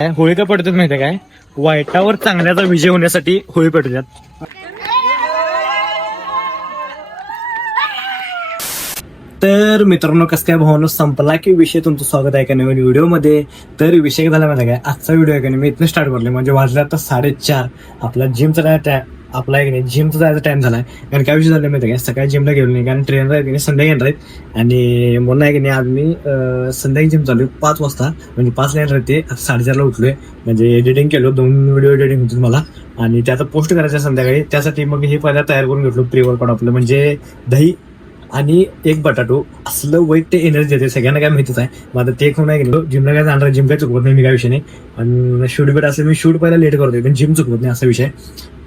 होळी का पडतात माहिती काय? वाईटावर चांगल्याचा विजय होण्यासाठी होळी पेटवतात. तर मित्रांनो, कसं काय भावनो, संपला की विषय. तुमचं स्वागत आहे का नवीन व्हिडिओमध्ये. तर विषय झाला माहिती काय, आजचा व्हिडिओ आहे का नाही, मी इथनं स्टार्ट करले. म्हणजे वाजले आता 4:30. आपला जिमचा आपला एक नाही, जिमचा जायचा टाइम झालाय. कारण काय विषय झाला माहिती काय, सकाळी जिमला गेलो नाही, कारण ट्रेनर आहेत की नाही संध्याकाळी येणार आहेत. आणि म्हणून आहे की नाही, आज मी संध्याकाळी जिम चालू 5 वाजता, म्हणजे 5 ला येणार ते 4:30ला उठलोय. म्हणजे एडिटिंग केलो, 2 व्हिडिओ एडिटिंग होतील मला, आणि ते आता पोस्ट करायचं संध्याकाळी. त्यासाठी मग हे पहिला तयार करून घेतलो प्री वर्कआउट आपलं, म्हणजे दही आणि एक बटाटो. असलं वाईट ते एनर्जी देते, सगळ्यांना काय माहितीच आहे. मग आता ते कोण गेलो जिमला, काय जाणार, जिम काय चुकवत नाही मी, काय विषय नाही. आणि शूट बेट असेल, मी शूट पहिला लेट करतोय, पण जिम चुकवत नाही, असा विषय.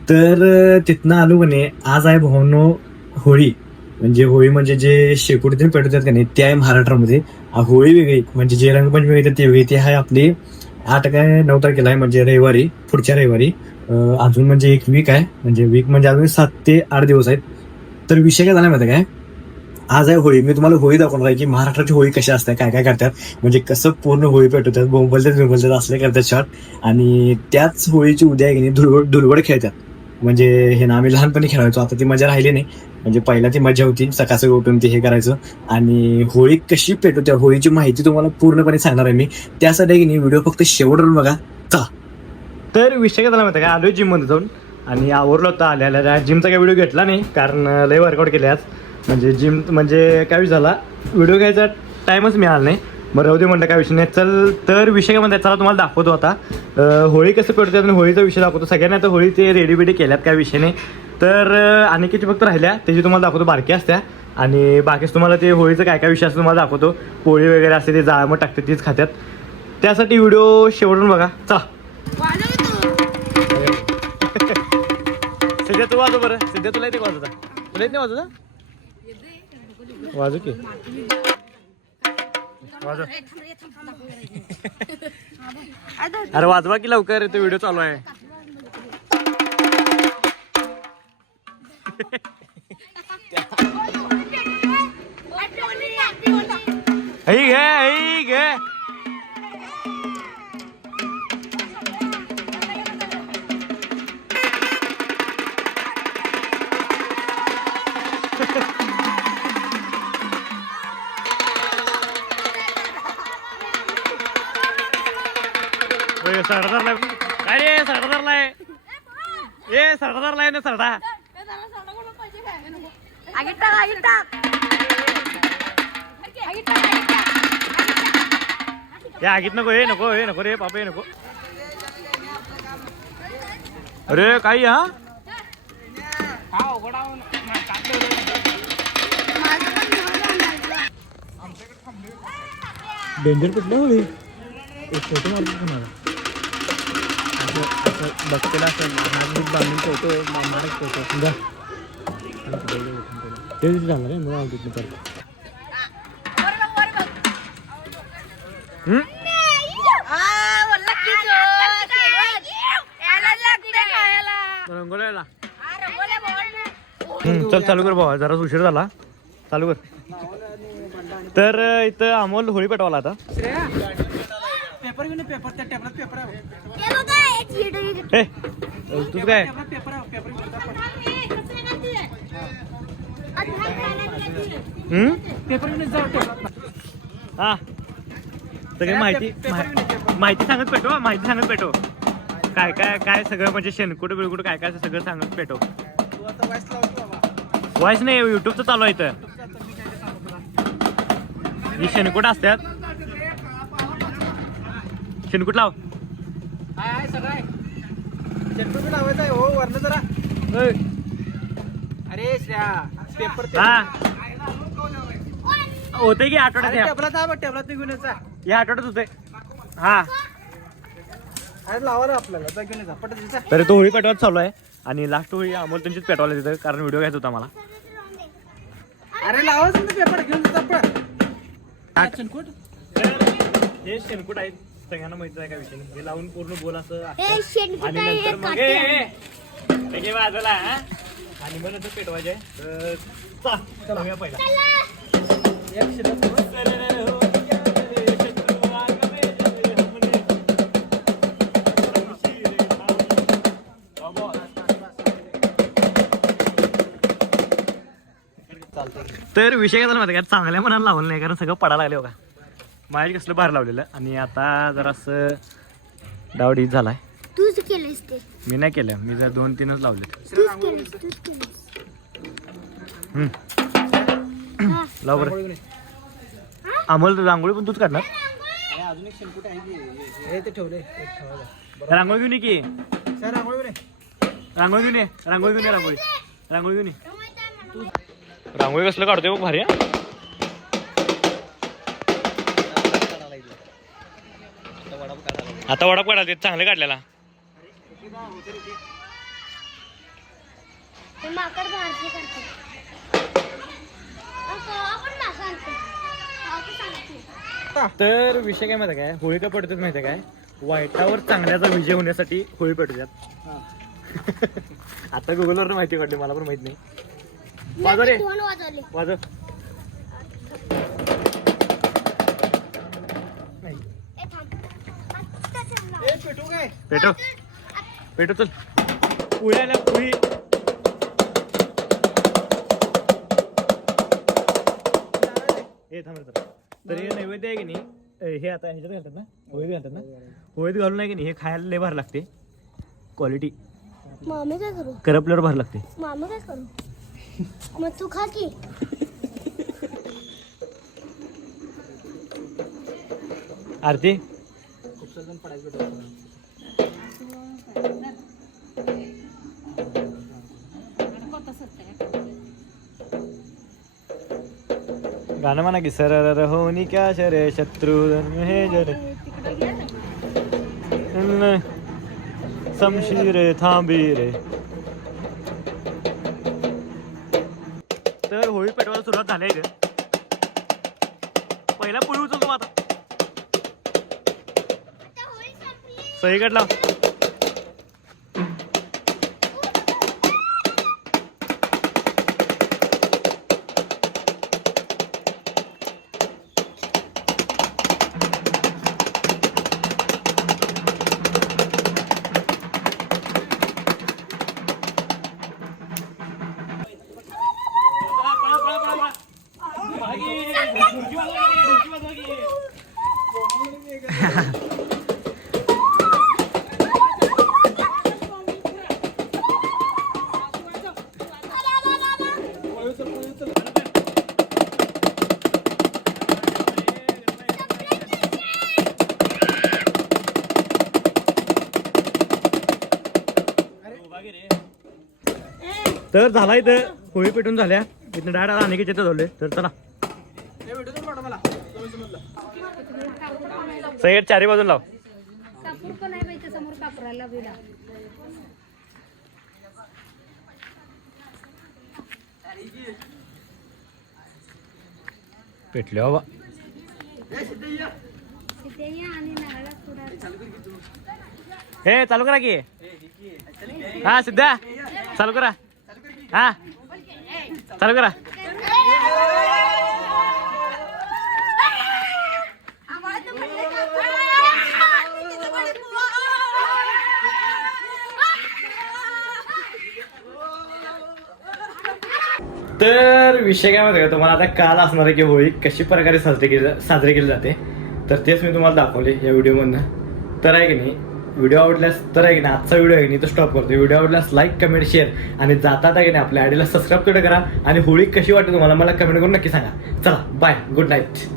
तर तिथनं आलो का नाही, आज आहे भावनो होळी. म्हणजे होळी म्हणजे जे शेकोटीतून पेटवतात का नाही, ते आहे महाराष्ट्रामध्ये. होळी वेगळी, म्हणजे जे रंगपंचमी येतात ते वेगळी. ते आहे आपली 9 तारखेला आहे, म्हणजे रविवारी, पुढच्या रविवारी. अजून म्हणजे एक वीक आहे, म्हणजे वीक म्हणजे अजून 7 ते 8 दिवस आहेत. तर विषय काय झाला माहिती काय, आज आहे होळी. मी तुम्हाला होळी दाखवणार आहे की महाराष्ट्राची होळी कशी असते, काय काय करतात, म्हणजे कसं पूर्ण होळी पेटवतात, बोंबलतात असले करतात शॉट. आणि त्याच होळीची उद्या की धुलवड खेळतात. म्हणजे हे ना, आम्ही लहानपणी खेळायचो, आता ती मजा राहिली नाही. म्हणजे पहिला ती मजा होती, सकाळचं उठून ते हे करायचं. आणि होळी कशी पेटवते, होळीची माहिती तुम्हाला पूर्णपणे सांगणार आहे मी. त्यासाठी की नाही, व्हिडिओ फक्त शेवटवरून बघा. तर विषय काय झाला माहिती का, आलोय जिम मध्ये जाऊन आणि आवरलो होता. आल्याला जिमचा काही व्हिडिओ घेतला नाही, कारण लय वर्कआउट केले आज. म्हणजे जिम म्हणजे काय विषय झाला, व्हिडिओ घ्यायचा टाईमच मिळाला नाही. बरं राहू दे म्हणलं, काय विषय नाही. चल, तर विषय काय म्हणतात, चला तुम्हाला दाखवतो आता होळी कसं पेटवतात आणि होळीचा विषय दाखवतो. सगळ्यांना आता होळी ते रेडी बिडी केल्यात, काय विषय नाही. तर अनेकीची फक्त राहिल्या, त्याची तुम्हाला दाखवतो, बारकी असत्या. आणि बाकीच तुम्हाला ते होळीचं काय काय विषय असतं तुम्हाला दाखवतो. पोळी वगैरे असते, ते जाळमट टाकते, तीच खात्यात. त्यासाठी व्हिडिओ शेवटून बघा, चला. सध्या तू वाजव बरं, सध्या तुला येते वाजवता, तुला येत नाही वाजवता, वाजू की वाजव. अरे वाजवा की लवकर, तो व्हिडिओ चालू आहे. घे सरदारला काय रे, सरदारला आहे, ए सरदारला आहे ना, सरदा या आगीत नको, हे नको, हे नको रे पापा, हे नको. अरे काही हा डेंजर कुठलं होळी, फोटो मारतो तुम्हाला बघतेला असेल, बांधून फोटो मारणार फोटो ते झालं रे, मला आवडत नाही. चल चालू कर बाबा, जरा उशीर झाला, चालू कर. तर इथं अमोल होळी पेटवाला आता. पेपर त्या टेबलात पेपर आहे, तुझं काय हा, सगळी माहिती सांगत पेटो, माहिती सांगत पेटो, काय काय काय सगळं, म्हणजे शेणकुट बिळकुट काय काय सगळं सांगत पेटो. व्हॉइस नाही, युट्यूबचं चालू आहे इथं. ही शेणकुट असतात, शेणकुट लाव. शेणकुट लावायचं आहे हो, वरनं जरा. अरे पेपर होते की आठवड्यात, टेबलात निघून या आठवड्यात होते. हा लावा आपल्याला घेऊन जा. तर तो होळी पेटवायला चालू आहे, आणि लास्ट होळी अमोल त्यांचीच पेटवायला तिथं, कारण व्हिडिओ घ्यायचा होता मला. अरे लावा पेपर घेऊन शेणकुट, हे शेणकुट आहेत, सगळ्यांना माहिती आहे, काय विषय हे लावून पूर्ण बोल असं. आणि नंतर मग वाजला, आणि मग नंतर पेटवायचे. तर पहिला तर विषय काय झाला माहिती का, चांगल्या मनाला लावलं नाही कारण सगळं पडायला लागले बघा. माझ्या कसलं बाहेर लावलेलं आणि आता जरासं डावडी झालाय. तूच केलेस ते. मी नाही केलं, मी जर 2-3च लावले. तूच केलेस. लाव बरं. अमोल रांगोळी पण तूच काढणार. रांगोळी घेऊन ये की. रांगोळी घेऊन ये. रांगोळी कसलं काढतोय बघ भारी. आता वडा काढा चांगले काढलेला. ते माकड बाहेरचे करतात. आपण मासा आणतो. आपण सांगतो. तर विषय काय माहिती काय, होळी का पडतात माहिती काय, वाईटावर चांगल्याचा विजय होण्यासाठी होळी पडतात. आता गुगलवर माहिती काढली, मला पण माहित नाही. वाजव रे, ढोल वाजवले. वाजव. ए थांब. आत्ता चला. पेटो चल. पुळी आल्या पुळी. हे थांब रे. तर हे नैवेद्य आहे की नाही, हे आता ह्याच्यात घालतात ना, होळीत घालतात ना, होळीत घालून नाही की नाही, हे खायला लय भार लागते. क्वालिटी मामी काय करू? करपल्यावर भार लागते. मामी काय करू? मग तू खा की. आरती गाणं म्हणा की सर होनी क्या शरे शत्रू हे जरे समशीर थांबीर. तर होळी पेटवायला सुरुवात झाली आहे का. पहिला पुळी उचलतो आता. सहीकड लाव. तर झालाय तर होळी पेटून झाल्या इथं डायरेक्ट अनेक येतं झाले. तर चला सगळे चारी बाजून लाव. कापूर पण आहे माहिती समोर कापुराला बिला. पेटले बाबा. आणि नारळा पुढे हे चालू करा की. हा सिद्धा चालू करा. हा चालू करा. तर विषय काय माहिती का तुम्हाला, आता काल असणार आहे की होळी कशी प्रकारे साजरी केली जाते, तर तेच मी तुम्हाला दाखवले या व्हिडिओमधनं. तर आहे की नाही, व्हिडिओ आवडल्यास तर आहे की नाही, आजचा व्हिडिओ आहे की नाही तो स्टॉप करतो. व्हिडिओ आवडल्यास लाईक कमेंट शेअर आणि जातात आहे की नाही आपल्या आयडीला सबस्क्राईब तेवढं करा. आणि होळी कशी वाटते तुम्हाला मला कमेंट करून नक्की सांगा. चला बाय, गुड नाईट.